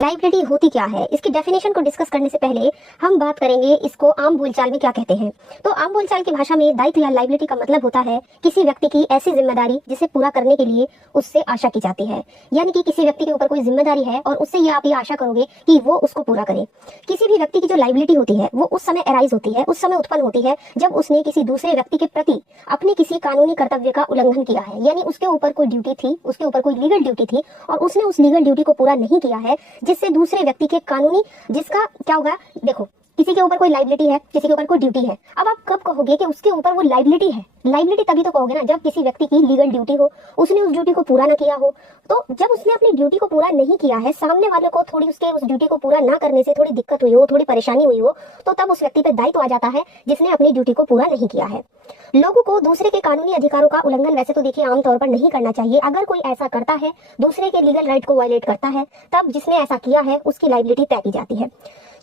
Liability होती क्या है, इसकी डेफिनेशन को डिस्कस करने से पहले हम बात करेंगे इसको आम बोलचाल में क्या कहते हैं। तो आम बोलचाल की भाषा में दायित्व या लाइबिलिटी का मतलब होता है किसी व्यक्ति की ऐसी जिम्मेदारी जिसे पूरा करने के लिए उससे आशा की जाती है। यानी कि किसी व्यक्ति के ऊपर कोई जिम्मेदारी है और उससे ये आप ये आशा करोगे कि वो उसको पूरा करे। किसी भी व्यक्ति की जो लाइबिलिटी होती है वो उस समय अराइज होती है, उस समय उत्पन्न होती है जब उसने किसी दूसरे व्यक्ति के प्रति अपने किसी कानूनी कर्तव्य का उल्लंघन किया है। यानी उसके ऊपर कोई ड्यूटी थी, उसके ऊपर कोई लीगल ड्यूटी थी और उसने उस लीगल ड्यूटी को पूरा नहीं किया है, जिससे दूसरे व्यक्ति के कानूनी, जिसका क्या होगा, देखो किसी के ऊपर कोई लाइबिलिटी है, किसी के ऊपर कोई ड्यूटी है। अब आप कब कहोगे कि उसके ऊपर वो लाइबिलिटी है? लाइबिलिटी तभी तो कहोगे ना जब किसी व्यक्ति की लीगल ड्यूटी हो, उसने उस ड्यूटी को पूरा ना किया हो। तो जब उसने अपनी ड्यूटी को पूरा नहीं किया है, सामने वालों को थोड़ी उसके उस ड्यूटी को पूरा ना करने से थोड़ी दिक्कत हुई हो, थोड़ी परेशानी हुई हो, तो तब उस व्यक्ति पर दायित्व आ जाता है जिसने अपनी ड्यूटी को पूरा नहीं किया है। लोगों को दूसरे के कानूनी अधिकारों का उल्लंघन वैसे तो देखिए आमतौर पर नहीं करना चाहिए। अगर कोई ऐसा करता है, दूसरे के लीगल राइट को वायलेट करता है, तब जिसने ऐसा किया है उसकी लाइबिलिटी तय की जाती है।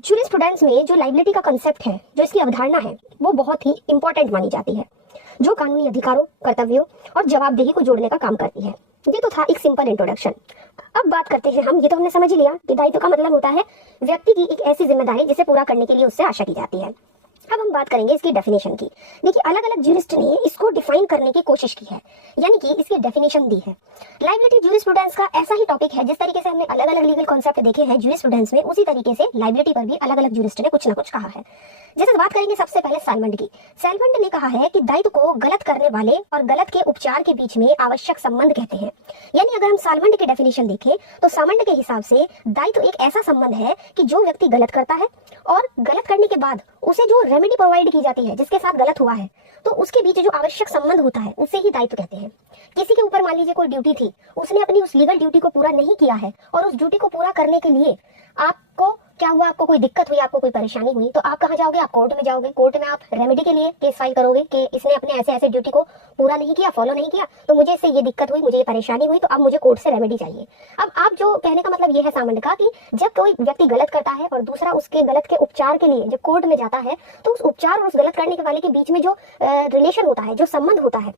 जूरिस्प्रूडेंस में जो लाइबिलिटी का कंसेप्ट है, जो इसकी अवधारणा है, वो बहुत ही इंपॉर्टेंट मानी जाती है, जो कानूनी अधिकारों, कर्तव्यों और जवाबदेही को जोड़ने का काम करती है। ये तो था एक सिंपल इंट्रोडक्शन। अब बात करते हैं हम, ये तो हमने समझ ही लिया कि दायित्व का मतलब होता है व्यक्ति की एक ऐसी जिम्मेदारी जिसे पूरा करने के लिए उससे आशा की जाती है। अब हम बात करेंगे इसकी डेफिनेशन की। देखिए अलग अलग ज्यूरिस्ट ने इसको डिफाइन करने की कोशिश की है, यानी कि इसकी डेफिनेशन दी है। लाइबिलिटी ज्यूरिस्प्रूडेंस का ऐसा ही टॉपिक है, जिस तरीके से हमने अलग अलग लीगल कॉन्सेप्ट देखे हैं ज्यूरिस्प्रूडेंस में, उसी तरीके से लाइबिलिटी पर भी अलग अलग ज्यूरिस्ट ने कुछ ना कुछ कहा है। जैसे बात करेंगे सबसे पहले साल्मंड की। साल्मंड ने कहा है कि दायित्व को गलत करने वाले और गलत के उपचार के बीच में आवश्यक संबंध कहते हैं। यानी अगर हम साल्मंड की डेफिनेशन देखें तो साल्मंड के हिसाब से दायित्व एक ऐसा संबंध है कि जो व्यक्ति गलत करता है और गलत करने के बाद उसे जो रेमेडी प्रोवाइड की जाती है, जिसके साथ गलत हुआ है, तो उसके बीच जो आवश्यक संबंध होता है उसे ही दायित्व कहते हैं। किसी के ऊपर मान लीजिए कोई ड्यूटी थी, उसने अपनी उस लीगल ड्यूटी को पूरा नहीं किया है और उस ड्यूटी को पूरा करने के लिए आपको क्या हुआ, आपको कोई दिक्कत हुई, आपको कोई परेशानी हुई, तो आप कहाँ जाओगे? आप कोर्ट में जाओगे। कोर्ट में आप रेमेडी के लिए केस फाइल करोगे कि इसने अपने ऐसे ऐसे ड्यूटी को पूरा नहीं किया, फॉलो नहीं किया, तो मुझे इससे ये दिक्कत हुई, मुझे ये परेशानी हुई, तो अब मुझे कोर्ट से रेमेडी चाहिए। अब आप जो कहने का मतलब ये है सामंड का कि जब कोई व्यक्ति गलत करता है और दूसरा उसके गलत के उपचार के लिए जब कोर्ट में जाता है, तो उस उपचार और उस गलत करने के वाले के बीच में जो रिलेशन होता है, जो संबंध होता है,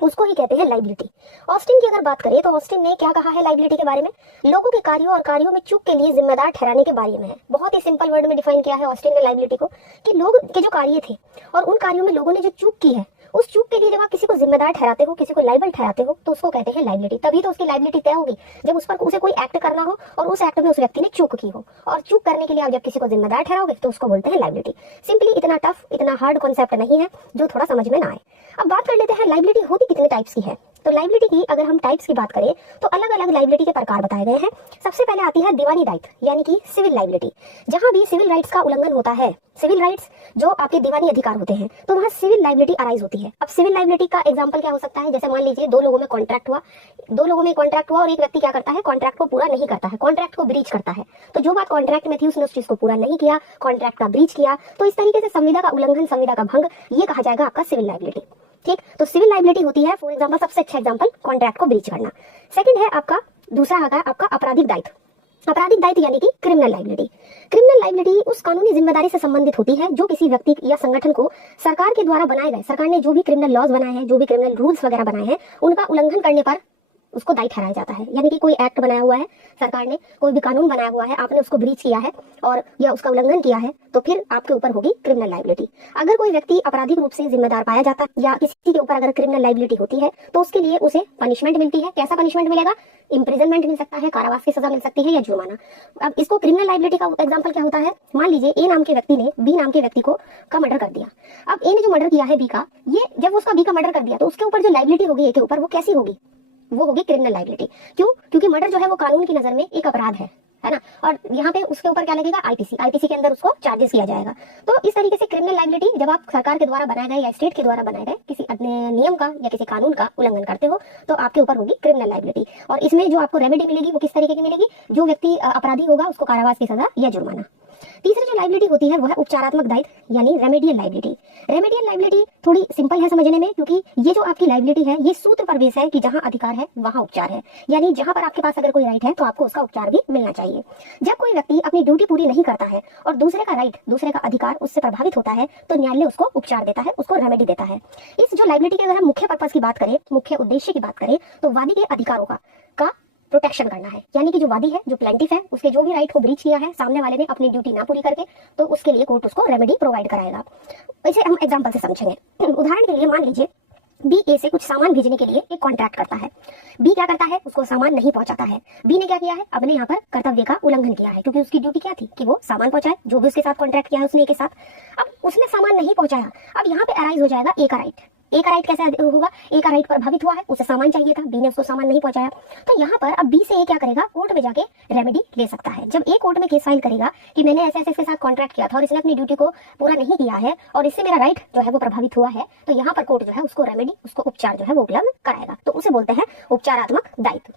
उसको ही कहते हैं लाइबिलिटी। ऑस्टिन की अगर बात करें तो ऑस्टिन ने क्या कहा है लाइबिलिटी के बारे में? लोगों के कार्यों और कार्यों में चूक के लिए जिम्मेदार ठहराने के बारे में है। बहुत ही सिंपल वर्ड में डिफाइन किया है ऑस्टिन ने लाइबिलिटी को कि लोग के जो कार्य थे और उन कार्यों में लोगों ने जो चूक की है, उस चूक के लिए जब आप किसी को जिम्मेदार ठहराते हो, किसी को लाइबल ठहराते हो, तो उसको कहते हैं लाइबिलिटी। तभी तो उसकी लाइबिलिटी तय होगी जब उस पर उसे कोई एक्ट करना हो और उस एक्ट में उस व्यक्ति ने चूक की हो, और चूक करने के लिए आप जब किसी को जिम्मेदार ठहराओगे तो उसको बोलते हैं लाइबिलिटी। सिंपली इतना टफ, इतना हार्ड कॉन्सेप्ट नहीं है जो थोड़ा समझ में ना आए। अब बात कर लेते हैं लाइबिलिटी होती कितने टाइप्स की है। तो लाइबिलिटी की अगर हम टाइप्स की बात करें तो अलग अलग लाइबिलिटी के प्रकार बताए गए हैं। सबसे पहले आती है दीवानी दायित्व, यानी कि सिविल लाइबिलिटी। जहां भी सिविल राइट्स का उल्लंघन होता है, सिविल राइट्स जो आपके दीवानी अधिकार होते हैं, तो वहां सिविल लाइबिलिटी अराइज होती है। अब सिविल लाइबिलिटी का एग्जांपल क्या हो सकता है? जैसे मान लीजिए दो लोगों में कॉन्ट्रैक्ट हुआ और एक व्यक्ति क्या करता है, कॉन्ट्रैक्ट को पूरा नहीं करता है, कॉन्ट्रैक्ट को ब्रीच करता है। तो जो बात कॉन्ट्रैक्ट में थी उसने उस चीज को पूरा नहीं किया, कॉन्ट्रैक्ट का ब्रीच किया, तो इस तरीके से संविदा का उल्लंघन, संविदा का भंग, ये कहा जाएगा आपका सिविल लाइबिलिटी। ठीक, तो सिविल लाइबिलिटी होती है फॉर एग्जांपल, सबसे अच्छा एग्जांपल कॉन्ट्रैक्ट को ब्रीच करना। सेकंड है आपका, दूसरा है आपका आपराधिक दायित्व। आपराधिक दायित्व यानी कि क्रिमिनल लाइबिलिटी। क्रिमिनल लाइबिलिटी उस कानूनी जिम्मेदारी से संबंधित होती है जो किसी व्यक्ति या संगठन को सरकार के द्वारा बनाए गए, सरकार ने जो भी क्रिमिनल लॉज बनाए हैं, जो भी क्रिमिनल रूल्स वगैरह बनाए हैं, उनका उल्लंघन करने पर उसको दायी ठहराया जाता है। यानी कि कोई एक्ट बनाया हुआ है, सरकार ने कोई भी कानून बनाया हुआ है, आपने उसको ब्रीच किया है और या उसका उल्लंघन किया है, तो फिर आपके ऊपर होगी क्रिमिनल लाइबिलिटी। अगर कोई व्यक्ति आपराधिक रूप से जिम्मेदार पाया जाता है या किसी के ऊपर अगर क्रिमिनल लाइबिलिटी होती है, तो उसके लिए उसे पनिशमेंट मिलती है। कैसा पनिशमेंट मिलेगा? इम्प्रिजनमेंट मिल सकता है, कारावास की सजा मिल सकती है या जुर्माना। अब इसको क्रिमिनल लाइबिलिटी का एग्जांपल क्या होता है? मान लीजिए ए नाम के व्यक्ति ने बी नाम के व्यक्ति को का मर्डर कर दिया। अब ए ने जो मर्डर किया है बी का, ये जब उसका बी का मर्डर कर दिया, तो उसके ऊपर जो लाइबिलिटी होगी ए के ऊपर, वो कैसी होगी? वो होगी क्रिमिनल लाइबिलिटी। क्यों? क्योंकि मर्डर जो है वो कानून की नजर में एक अपराध है ना, और यहाँ पे उसके ऊपर क्या लगेगा? आईपीसी के अंदर उसको चार्जेस किया जाएगा। तो इस तरीके से क्रिमिनल लाइबिलिटी जब आप सरकार के द्वारा बनाए गए या स्टेट के द्वारा बनाए गए किसी नियम का या किसी कानून का उल्लंघन करते हो, तो आपके ऊपर होगी क्रिमिनल लाइबिलिटी। और इसमें जो आपको रेमेडी मिलेगी वो किस तरीके की मिलेगी? जो व्यक्ति अपराधी होगा उसको कारावास की सजा या जुर्माना। तीसरी जो लाइबिलिटी होती है वो है उपचारात्मक दायित्व, यानी रेमेडियल लाइबिलिटी। रेमेडियल लाइबिलिटी थोड़ी सिंपल है समझने में, क्योंकि ये जो आपकी लाइबिलिटी है ये सूत्र प्रवेश है कि जहां अधिकार है वहां उपचार है। यानी जहां पर आपके पास अगर कोई राइट है तो आपको उसका उपचार भी मिलना चाहिए। जब कोई व्यक्ति अपनी ड्यूटी पूरी नहीं करता है और दूसरे का राइट, दूसरे का अधिकार उससे प्रभावित होता है, तो न्यायालय उसको उपचार देता है, उसको रेमेडी देता है। इस जो लाइबिलिटी के अगर हम मुख्य पर्पस की बात करें, मुख्य उद्देश्य की बात करें, तो वादी के अधिकारों का प्रोटेक्शन करना है, यानी कि जो वादी है, जो प्लेंटिफ है, उसके जो भी राइट को ब्रीच किया है सामने वाले ने अपनी ड्यूटी ना पूरी करके, तो उसके लिए कोर्ट उसको रेमेडी प्रोवाइड कराएगा। इसे हम एग्जांपल से समझेंगे। उदाहरण के लिए मान लीजिए बी ए से कुछ सामान भेजने के लिए एक कॉन्ट्रैक्ट करता है। बी क्या करता है, उसको सामान नहीं पहुंचाता है। बी ने क्या किया है, अपने यहाँ पर कर्तव्य का उल्लंघन किया है, क्योंकि उसकी ड्यूटी क्या थी कि वो सामान पहुंचाए, जो भी उसके साथ कॉन्ट्रैक्ट किया है उसने ए के साथ। अब उसने सामान नहीं पहुंचाया, अब यहाँ पे अराइज हो जाएगा ए का राइट। ए का राइट कैसे होगा, ए का राइट प्रभावित हुआ है, उसे सामान चाहिए था, बी ने उसको सामान नहीं पहुंचाया, तो यहाँ पर अब बी से ए क्या करेगा, कोर्ट में जाके रेमेडी ले सकता है। जब ए कोर्ट में केस फाइल करेगा कि मैंने ऐसे ऐसे इसके साथ कॉन्ट्रैक्ट किया था और इसने अपनी ड्यूटी को पूरा नहीं किया है और इससे मेरा राइट जो है वो प्रभावित हुआ है, तो यहाँ पर कोर्ट जो है उसको रेमेडी, उसको उपचार जो है वो उपलब्ध कराएगा, तो उसे बोलते हैं उपचारात्मक दायित्व।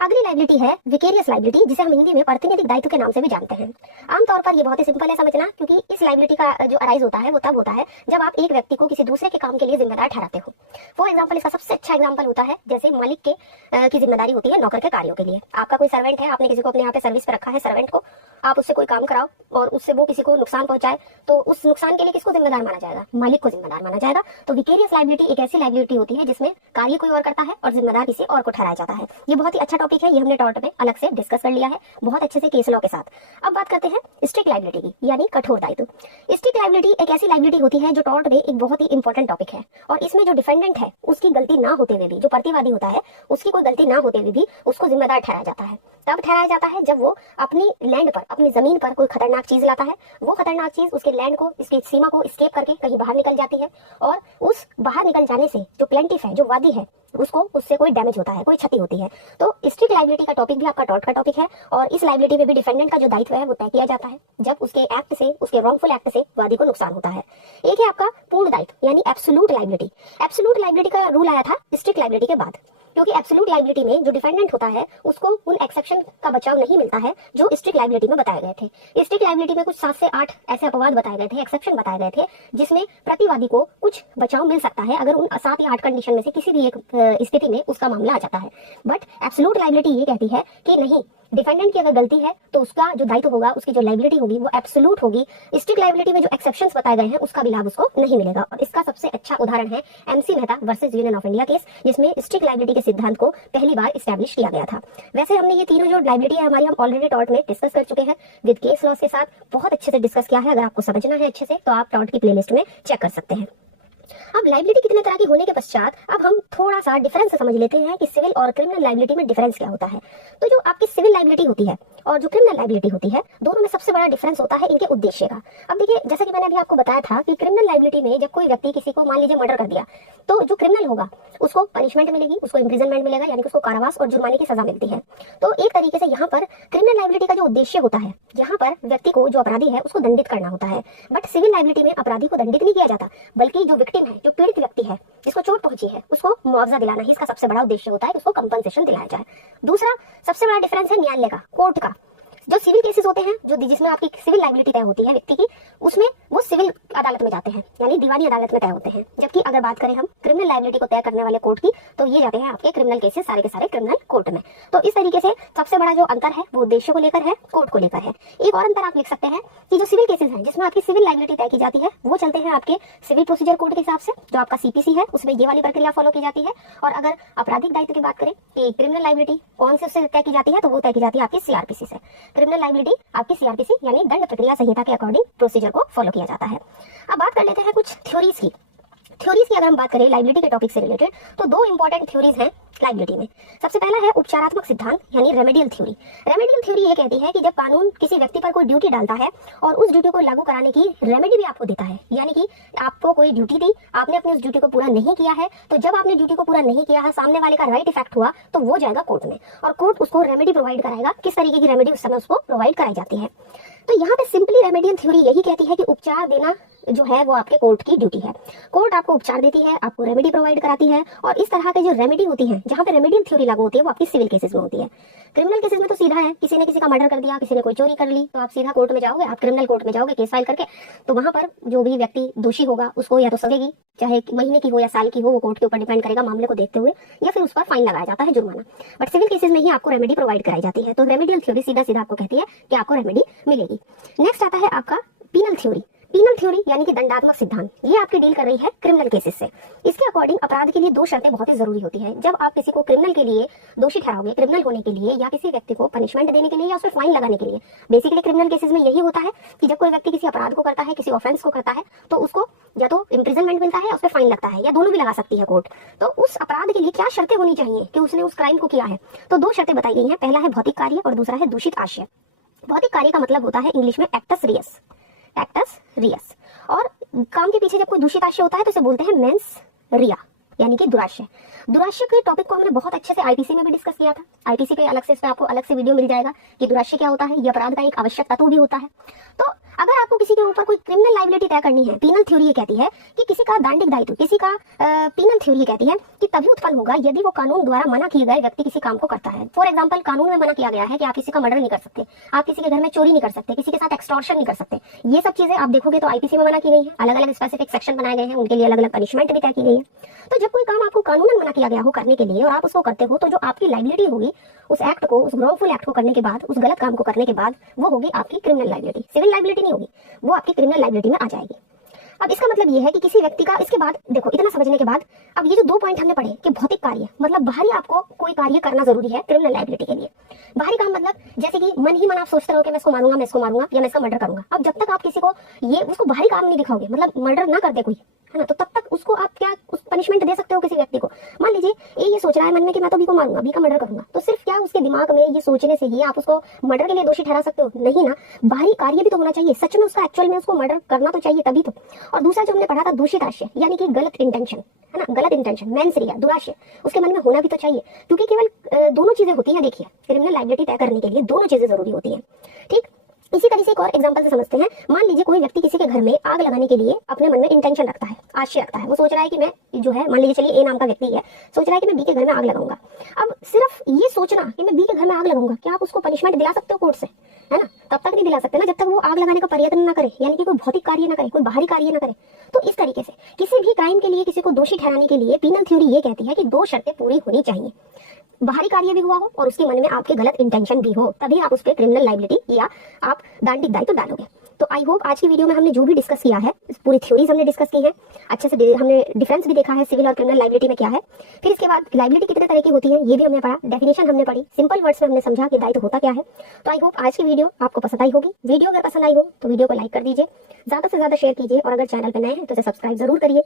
अगली लाइबिलिटी है विकेरियस लाइबिलिटी, जिसे हम हिंदी में प्रातिनिधिक दायित्व के नाम से भी जानते हैं। आमतौर पर ये बहुत ही सिंपल है समझना, क्योंकि इस लाइबिलिटी का जो अराइज होता है वो तब होता है जब आप एक व्यक्ति को किसी दूसरे के काम के लिए जिम्मेदार ठहराते हो। फॉर एग्जाम्पल, इसका सबसे अच्छा एग्जाम्पल होता है जैसे मालिक के की जिम्मेदारी होती है नौकर के कार्यों के लिए। आपका कोई सर्वेंट है, आपने किसी को अपने यहाँ पे सर्विस पे रखा है, सर्वेंट को आप उससे कोई काम कराओ और उससे वो किसी को नुकसान पहुंचाए, तो उस नुकसान के लिए किसको जिम्मेदार माना जाएगा, मालिक को जिम्मेदार माना जाएगा। तो विकेरियस लाइबिलिटी एक ऐसी लाइबिलिटी होती है जिसमें कार्य कोई और करता है और जिम्मेदार किसी और को ठहराया जाता है। ये बहुत ही अच्छा टॉपिक है, ये हमने टॉट में अलग से डिस्कस कर लिया है बहुत अच्छे से केस लॉ के साथ। अब बात करते हैं स्ट्रिक्ट लाइबिलिटी की, यानी कठोर दायित्व। स्ट्रिक्ट लाइबिलिटी एक ऐसी लाइबिलिटी होती है जो टॉट में एक बहुत ही इंपॉर्टेंट टॉपिक है, और इसमें जो डिफेंडेंट है उसकी गलती ना होते हुए भी, जो प्रतिवादी होता है उसकी कोई गलती ना होते हुए भी उसको जिम्मेदार ठहराया जाता है। तब ठहराया जाता है जब वो अपनी लैंड पर, अपनी जमीन पर कोई खतरनाक चीज लाता है, वो खतरनाक चीज उसके लैंड को, इसकी सीमा को स्केप करके कहीं बाहर निकल जाती है, और उस बाहर निकल जाने से जो प्लेंटिफ है, जो वादी है, उसको उससे कोई डैमेज होता है, कोई क्षति होती है। तो स्ट्रिक्ट लाइबिलिटी का टॉपिक भी आपका टॉट का टॉपिक है, और इस लाइबिलिटी में भी डिफेंडेंट का जो दायित्व है वो तय किया जाता है जब उसके एक्ट से, उसके रॉन्गफुल एक्ट से वादी को नुकसान होता है। एक है आपका पूर्ण दायित्व, यानी एब्सोल्यूट लाइबिलिटी। एब्सोल्यूट लाइबिलिटी का रूल आया था स्ट्रिक्ट लाइबिलिटी के बाद, क्योंकि एब्सोल्यूट लाइबिलिटी में जो डिफेंडेंट होता है उसको उन एक्सेप्शन का बचाव नहीं मिलता है जो स्ट्रिक्ट लाइबिलिटी में बताए गए थे। स्ट्रिक्ट लाइबिलिटी में कुछ 7 से 8 ऐसे अपवाद बताए गए थे, एक्सेप्शन बताए गए थे, जिसमें प्रतिवादी को कुछ बचाव मिल सकता है अगर उन 7 या 8 कंडीशन में से किसी भी एक स्थिति में उसका मामला आ जाता है। बट एब्सोल्यूट लाइबिलिटी ये कहती है कि नहीं, डिफेंडेंट की अगर गलती है तो उसका जो दायित्व होगा, उसकी जो लाइबिलिटी होगी वो एब्सोल्यूट होगी। स्ट्रिक्ट लाइबिलिटी में जो एक्सेप्शंस बताए गए हैं उसका भी लाभ उसको नहीं मिलेगा, और इसका सबसे अच्छा उदाहरण है MC Mehta versus union of India case, जिसमें स्ट्रिक्ट लाइबिलिटी के सिद्धांत को पहली बार एस्टैब्लिश किया गया था। वैसे हमने ये तीनों जो लाइबिलिटी है हमारी, हम ऑलरेडी टॉट में डिस्कस कर चुके हैं विद केस लॉस के साथ, बहुत अच्छे से डिस्कस किया है। अगर आपको समझना है अच्छे से तो आप टॉट की प्लेलिस्ट में चेक कर सकते हैं। अब लाइबिलिटी कितने तरह की होने के पश्चात अब हम थोड़ा सा डिफरेंस समझ लेते हैं कि सिविल और क्रिमिनल लाइबिलिटी में डिफरेंस क्या होता है। तो जो आपकी सिविल लाइबिलिटी होती है और जो क्रिमिनल लाइबिलिटी होती है, दोनों में सबसे बड़ा डिफरेंस होता है इनके उद्देश्य का। अब देखिए, जैसा कि मैंने अभी आपको बताया था कि क्रिमिनल लाइबिलिटी में जब कोई व्यक्ति किसी को मान लीजिए मर्डर कर दिया, तो जो क्रिमिनल होगा उसको पनिशमेंट मिलेगी, उसको इम्प्रिजनमेंट मिलेगा, यानी कि उसको कारावास और जुर्माने की सजा मिलती है। तो एक तरीके से यहाँ पर क्रिमिनल लाइबिलिटी का जो उद्देश्य होता है, यहाँ पर व्यक्ति को, जो अपराधी है, उसको दंडित करना होता है। बट सिविल लाइबिलिटी में अपराधी को दंडित नहीं किया जाता, बल्कि जो विक्टिम है, जो पीड़ित व्यक्ति है, जिसको चोट पहुंची है, उसको मुआवजा दिलाना ही इसका सबसे बड़ा उद्देश्य होता है कि उसको कंपनसेशन दिलाया जाए। दूसरा सबसे बड़ा डिफरेंस है न्यायालय का, कोर्ट का। जो सिविल केसेस होते हैं, जो जिसमें आपकी सिविल लाइबिलिटी तय होती है व्यक्ति की, उसमें वो सिविल अदालत में जाते हैं, यानी दीवानी अदालत में तय होते हैं। जबकि अगर बात करें हम क्रिमिनल लाइबिलिटी को तय करने वाले कोर्ट की, तो ये जाते हैं आपके क्रिमिनल केसेस सारे के सारे क्रिमिनल कोर्ट में। तो इस तरीके से सबसे बड़ा जो अंतर है वो उद्देश्य को लेकर है, कोर्ट को लेकर है। एक और अंतर आप लिख सकते हैं कि जो सिविल केसेस हैं जिसमें आपकी सिविल लाइबिलिटी तय की जाती है, वो चलते हैं आपके सिविल प्रोसीजर कोड के हिसाब से, जो आपका सीपीसी है, उसमें ये वाली प्रक्रिया फॉलो की जाती है। और अगर आपराधिक दायित्व की बात करें कि क्रिमिनल लाइबिलिटी कौन से उससे तय की जाती है, तो वो तय की जाती है आपकी सीआरपीसी से। क्रिमिनल लाइबिलिटी आपकी सीआरपीसी यानी दंड प्रक्रिया संहिता के अकॉर्डिंग प्रोसीजर को फॉलो किया जाता है। अब बात कर लेते हैं कुछ थ्योरीज की। थ्योरीज की अगर हम बात करें लाइबिलिटी के टॉपिक से रिलेटेड, तो 2 इंपॉर्टेंट थ्योरीज हैं लाइबिलिटी में। सबसे पहला है उपचारात्मक सिद्धांत, यानी रेमेडियल थ्योरी। रेमेडियल थ्योरी ये कहती है कि जब कानून किसी व्यक्ति पर कोई ड्यूटी डालता है और उस ड्यूटी को लागू कराने की रेमेडी भी आपको देता है, यानी कि आपको कोई ड्यूटी दी, आपने अपनी उस ड्यूटी को पूरा नहीं किया है, तो जब आपने ड्यूटी को पूरा नहीं किया है, सामने वाले का राइट इफेक्ट हुआ, तो वो जाएगा कोर्ट में और कोर्ट उसको रेमेडी प्रोवाइड कराएगा। किस तरीके की रेमेडी उस समय उसको प्रोवाइड कराई जाती है। तो यहाँ पे सिंपली रेमेडियल थ्योरी यही कहती है कि उपचार देना जो है वो आपके कोर्ट की ड्यूटी है। कोर्ट आपको उपचार देती है, आपको रेमेडी प्रोवाइड कराती है, और इस तरह के जो रेमेडी होती है, जहाँ पे रेमेडियल थ्योरी लागू होती है, वो आपकी सिविल केसेस में होती है। क्रिमिनल केसेस में तो सीधा है, किसी ने किसी का मर्डर कर दिया, किसी ने कोई चोरी कर ली, तो आप सीधा कोर्ट में जाओगे, आप क्रिमिनल कोर्ट में जाओगे केस फाइल करके, तो वहां पर जो भी व्यक्ति दोषी होगा उसको या तो सजेगी, चाहे महीने की हो या साल की हो, वो कोर्ट के ऊपर डिपेंड करेगा मामले को देखते हुए, या फिर उस पर फाइन लगाया जाता है, जुर्माना। बट सिविल केसेस में ही आपको रेमेडी प्रोवाइड कराई जाती है। तो रेमेडियल थ्योरी सीधा सीधा आपको कहती है कि आपको रेमेडी मिलेगी। नेक्स्ट आता है आपका पीनल थ्योरी। पीनल थ्योरी यानी कि दंडात्मक सिद्धांत, ये आपकी डील कर रही है क्रिमिनल केसेस से। इसके अकॉर्डिंग अपराध के लिए दो शर्तें बहुत ही जरूरी होती है। जब आप किसी को क्रिमिनल के लिए दोषी ठहराओगे, क्रिमिनल होने के लिए या किसी व्यक्ति को पनिशमेंट देने के लिए या उस पर फाइन लगाने के लिए, बेसिकली क्रिमिनल केसेस में यही होता है कि जब कोई व्यक्ति किसी अपराध को करता है, किसी ऑफेंस को करता है, तो उसको या तो इम्प्रिजनमेंट मिलता है या उस पर फाइन लगता है, या दोनों भी लगा सकती है कोर्ट। तो उस अपराध के लिए क्या शर्तें होनी चाहिए कि उसने उस क्राइम को किया है, तो दो शर्तें बताई गई हैं। पहला है भौतिक कार्य और दूसरा है दूषित आशय। भौतिक कार्य का मतलब होता है इंग्लिश में एक्टस रियस, एक्टस रियस। और काम के पीछे जब कोई दूषित आशय होता है तो इसे बोलते हैं मेंस रिया, यानी कि दुराशय। दुराशय के टॉपिक को हमने बहुत अच्छे से आईपीसी में भी डिस्कस किया था। आईपीसी पे अलग से, इस पे आपको अलग से वीडियो मिल जाएगा कि दुराशय क्या होता है, ये अपराध का एक आवश्यक तत्व भी होता है। तो अगर आपको किसी के ऊपर कोई क्रिमिनल लायबिलिटी तय करनी है, पीनल थ्योरी ये कहती है कि किसी का दंडिक दायित्व, किसी का पीनल थ्योरी ये कहती है कि तभी उत्पन्न होगा यदि वो कानून द्वारा मना किए गए व्यक्ति किसी काम को करता है। फॉर एग्जाम्पल, कानून में मना किया गया है कि आप किसी का मर्डर नहीं कर सकते, आप किसी के घर में चोरी नहीं कर सकते, किसी के साथ एक्सटॉर्शन नहीं कर सकते। ये सब चीजें आप देखोगे तो आईपीसी में मना की गई है। अलग अलग स्पेसिफिक सेक्शन बनाए गए हैं, उनके लिए अलग अलग पनिशमेंट भी तय की गई है। तो जब कोई काम आपको कानूनन मना किया गया हो करने के लिए और आप उसको करते हो, तो जो आपकी लायबिलिटी होगी उस एक्ट को, उस रॉन्गफुल एक्ट को करने के बाद, उस गलत काम को करने के बाद, वो होगी आपकी क्रिमिनल लायबिलिटी। सिविल लायबिलिटी नहीं होगी, वो आपकी क्रिमिनल लायबिलिटी में आ जाएगी। अब इसका मतलब ये है कि किसी व्यक्ति का, इसके बाद देखो, इतना समझने के बाद अब ये जो दो पॉइंट हमने पढ़े कि भौतिक कार्य मतलब बाहरी आपको कोई कार्य करना जरूरी है क्रिमिनल लायबिलिटी के लिए। बाहरी काम मतलब जैसे कि मन ही मन आप सोचते रहो कि मैं इसको मारूंगा, मैं इसको मारूंगा या मैं इसका मर्डर करूंगा। अब जब तक आप किसी को ये उसको बाहरी काम नहीं दिखाओगे, मतलब मर्डर ना कर दे कोई, है ना, तो तब तक उसको आप क्या उस पनिशमेंट दे सकते हो किसी व्यक्ति को। मान लीजिए ये सोच रहा है मन में कि मैं तो बी को मारूंगा, बी का मर्डर करूंगा, तो सिर्फ क्या उसके दिमाग में ये सोचने से ही आप उसको मर्डर के लिए दोषी ठहरा सकते हो? नहीं ना, बाहरी कार्य भी तो होना चाहिए, सच में उसका एक्चुअल में उसको मर्डर करना तो चाहिए, तभी तो। और दूसरा जो हमने पढ़ा था दूषित आशय, यानी कि गलत इंटेंशन, है ना, गलत इंटेंशन, मेंस रिया, दुराशय, उसके मन में होना भी तो चाहिए, क्योंकि केवल दोनों चीजें होती हैं। देखिए, क्रिमिनल लायबिलिटी तय करने के लिए दोनों चीजें जरूरी होती हैं, ठीक। इसी तरह से एक और एग्जांपल से समझते हैं। मान लीजिए कोई व्यक्ति किसी के घर में आग लगाने के लिए अपने मन में इंटेंशन रखता है, आशय रखता है। वो सोच रहा है कि मैं जो है, मान लीजिए चलिए ए नाम का व्यक्ति है, सोच रहा है कि मैं बी के घर में आग लगाऊंगा। अब सिर्फ ये सोचना कि मैं बी के घर में आग लगाऊंगा, क्या आप उसको पनिशमेंट दिला सकते हो कोर्ट से? है ना, तब तक नहीं दिला सकते ना जब तक वो आग लगाने का प्रयत्न ना करे, यानी कि कोई भौतिक कार्य ना करे, कोई बाहरी कार्य ना करे। तो इस तरीके से किसी भी क्राइम के लिए किसी को दोषी ठहराने के लिए पीनल थ्योरी ये कहती है कि दो शर्तें पूरी होनी चाहिए, बाहरी कार्य भी हुआ हो और उसके मन में आपके गलत इंटेंशन भी हो, तभी आप उस पर क्रिमिनल लायबिलिटी या आप दंडिक दायित्व डालोगे। तो आई होप आज की वीडियो में हमने जो भी डिस्कस किया है, पूरी थ्योरीज हमने डिस्कस की है, अच्छे से हमने डिफरेंस भी देखा है सिविल और क्रिमिनल लायबिलिटी में क्या है। फिर इसके बाद लायबिलिटी कितने तरह की होती है ये भी हमने पढ़ा, डेफिनेशन हमने पढ़ी, सिंपल वर्ड्स में हमने समझा कि दायित्व होता क्या है। तो आई होप आज की वीडियो आपको पसंद आई होगी। वीडियो अगर पसंद आई हो तो वीडियो को लाइक कर दीजिए, ज्यादा से ज्यादा शेयर कीजिए, और अगर चैनल पर नए हैं तो इसे सब्सक्राइब जरूर करिए।